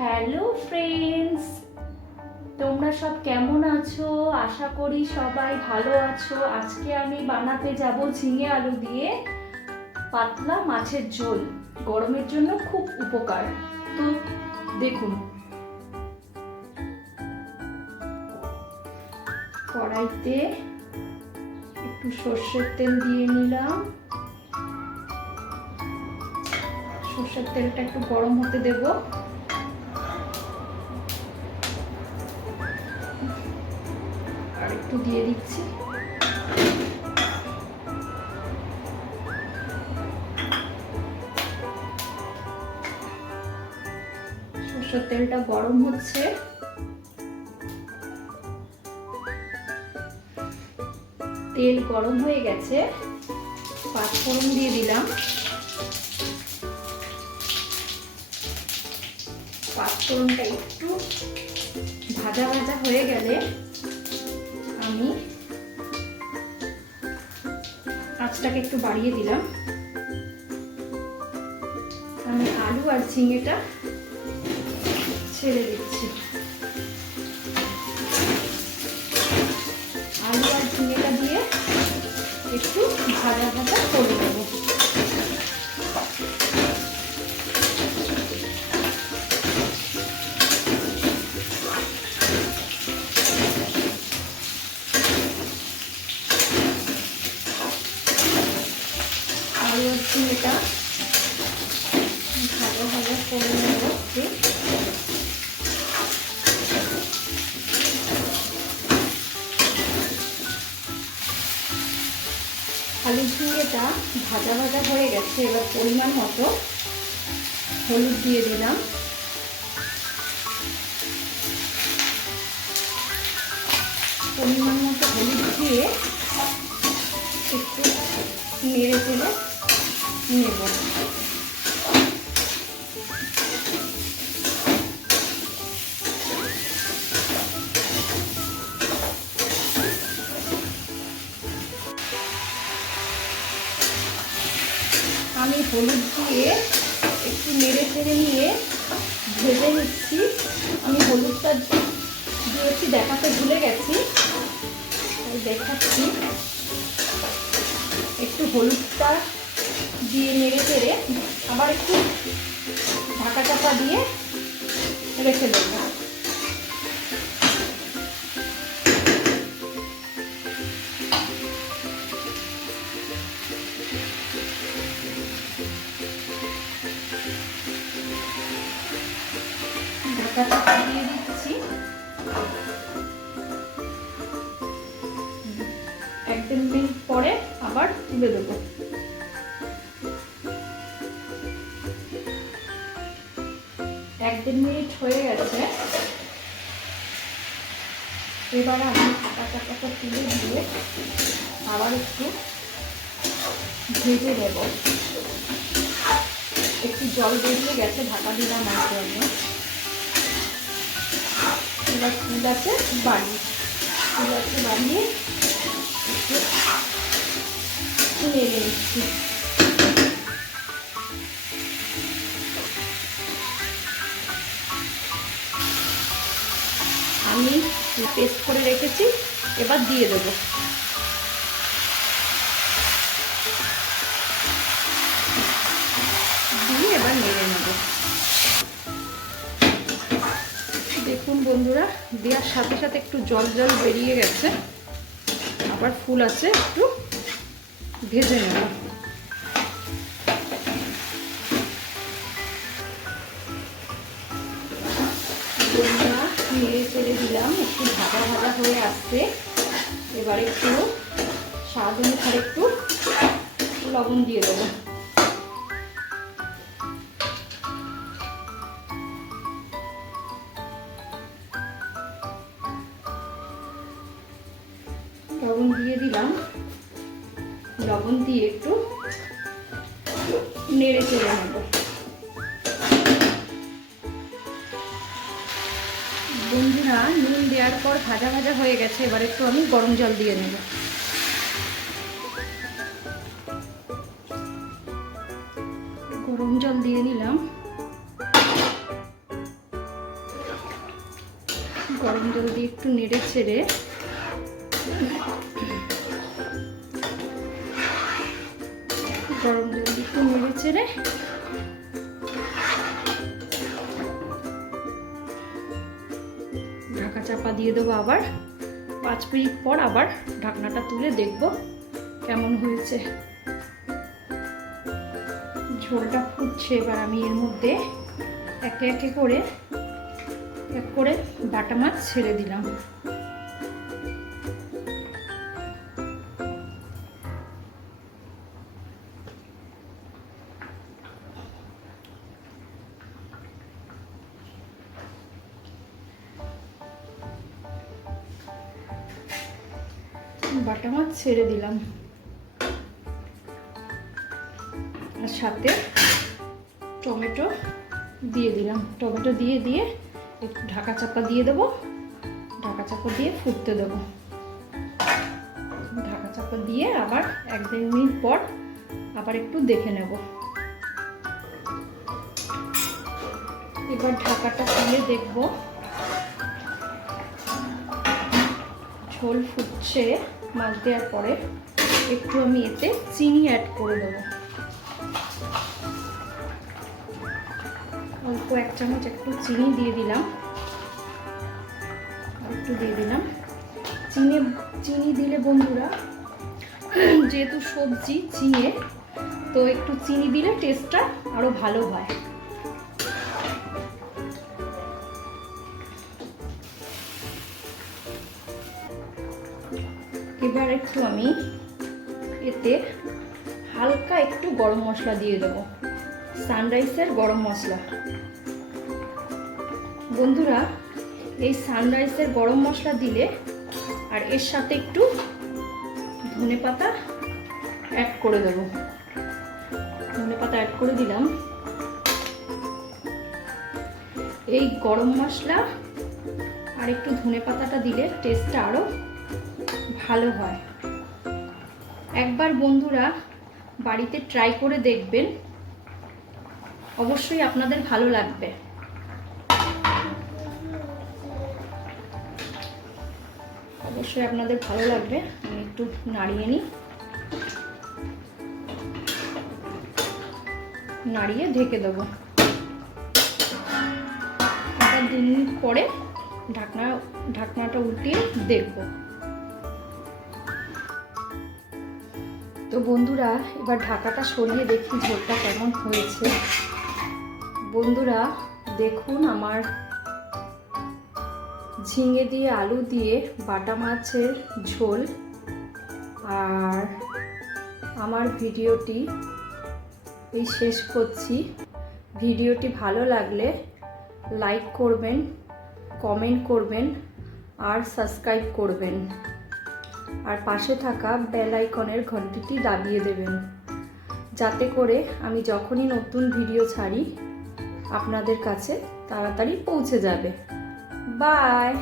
Hello friends, তোমরা সব কেমন আছো? আশা করি সবাই ভালো আছো। আজকে আমি বানাতে যাব ঝিঙে আলু দিয়ে পাতলা মাছের ঝোল। গরমের জন্য খুব উপকার। তো দেখুন, কড়াইতে একটু সর্ষের তেল দিয়ে নিলাম। সর্ষের তেলটা একটু গরম হতে দেবো। আর একটু দিয়ে দিচ্ছি সর্ষের তেলটা গরম হচ্ছে। তেল গরম হয়ে গেছে, পাঁচফোড়ন দিয়ে দিলাম। পাঁচফোড়নটা একটু ভাজা ভাজা হয়ে গেলে আমি আঁচটাকে একটু বাড়িয়ে দিলাম। আমি আলু আর ঝিঙেটা ছেড়ে দিচ্ছি। আলু আর ঝিঙেটা দিয়ে একটু ভাজা ভাজা করে দেবো। আলু আর ঝিঙেটা ভাজা ভাজা করে নেব। আলু ঝিঙেটা ভাজা ভাজা হয়ে গেছে। এবার পরিমাণ মতো হলুদ দিয়ে দিলাম। পরিমাণ মতো হলুদ দিয়ে একটু নেড়ে চেড়ে নেব। আমি হলুদ দিয়ে একটু নেড়ে চেড়ে নিয়ে ভেজে নিচ্ছি। আমি হলুদটা দিয়েছি দেখাতে ভুলে গেছি, তাই দেখাচ্ছি। একটু হলুদটা দিয়ে নেড়ে চেড়ে আবার একটু ঢাকা চাপা দিয়ে রেখে দেব। ঢাকা চাপা দিয়ে দিচ্ছি। 1-2 মিনিট পরে আবার তুলে দেবো। এক দেড় মিনিট হয়ে গেছে। এবার আমি ঢাকা চাপাটা তুলে দিয়ে আবার একটু ভেজে নেব। একটু জল বেরিয়ে গেছে, ঢাকা দিলাম আর জন্য। এবার ফুল আছে বাড়িয়ে একটু নেড়ে নিচ্ছি। আমি পেস্ট করে রেখেছি, এবার দিয়ে দেবো। দিয়ে এবার নেড়ে নেব। দেখুন বন্ধুরা, দেওয়ার সাথে সাথে একটু জল জল বেরিয়ে গেছে। আবার ফুল আছে, একটু ভেজে নেব। নেড়ে চেড়ে দিলাম, একটু ভাজা ভাজা হয়ে আসছে। এবার একটু স্বাদ অনুসারে একটু লবণ দিয়ে দেবো। লবণ দিয়ে দিলাম। লবণ দিয়ে একটু নেড়ে চেড়ে নেব। বন্ধুরা, নুন দেওয়ার পর ভাজা ভাজা হয়ে গেছে। এবার একটু আমি গরম জল দিয়ে নেব। গরম জল দিয়ে নিলাম। গরম জল দিয়ে একটু নেড়ে ছেড়ে ঢাকা চাপা দিয়ে দেবো। আবার 5 মিনিট পর আবার ঢাকনাটা তুলে দেখব কেমন হয়েছে। ঝোলটা ফুটছে, এবার আমি এর মধ্যে একে একে করে বাটা মাছ ছেড়ে দিলাম। বাটা মাছ ছেড়ে দিলাম, আর সাথে টমেটো দিয়ে দিলাম। টমেটো দিয়ে একটু ঢাকা চাপা দিয়ে দেবো। ঢাকা চাপা দিয়ে ফুটতে দেবো। ঢাকা চাপা দিয়ে আবার 1-1.5 মিনিট পর আবার একটু দেখে নেব। এবার ঢাকাটা খুলে দেখব ঝোল ফুটছে। মাছ দেওয়ার পরে একটু আমি এতে চিনি অ্যাড করে দেবো। অল্প 1 চামচ একটু চিনি দিয়ে দিলাম। একটু দিয়ে দিলাম চিনি দিলে বন্ধুরা, যেহেতু সবজি ঝিঙে, তো একটু চিনি দিলে টেস্টটা আরো ভালো হয়। এবার একটু আমি এতে হালকা একটু গরম মশলা দিয়ে দেবো, সানরাইজের গরম মশলা। বন্ধুরা, এই সানরাইজের গরম মশলা দিলে আর এর সাথে একটু ধনেপাতা অ্যাড করে দেবো। ধনেপাতা অ্যাড করে দিলাম। এই গরম মশলা আর একটু ধনেপাতাটা দিলে টেস্টটা আরো ভালো হয়। একবার বন্ধুরা বাড়িতে ট্রাই করে দেখবেন, অবশ্যই আপনাদের ভালো লাগবে। অবশ্যই আপনাদের ভালো লাগবে। আমি একটু নাড়িয়ে নিই, নাড়িয়ে ঢেকে দেবো। আবার 2 মিনিট পরে ঢাকনাটা উল্টিয়ে দেখব। তো বন্ধুরা, এবার ঢাকাটা সরিয়ে দেখি ঝোলটা কেমন হয়েছে। বন্ধুরা দেখুন, আমার ঝিঙে দিয়ে আলু দিয়ে বাটা মাছের ঝোল। আর আমার ভিডিওটি এই শেষ করছি। ভিডিওটি ভালো লাগলে লাইক করবেন, কমেন্ট করবেন আর সাবস্ক্রাইব করবেন। আর পাশে থাকা বেল আইকনের ঘন্টিটি দাবিয়ে দেবেন, যাতে করে আমি যখনই নতুন ভিডিও ছাড়ি আপনাদের কাছে তাড়াতাড়ি পৌঁছে যাবে। বাই।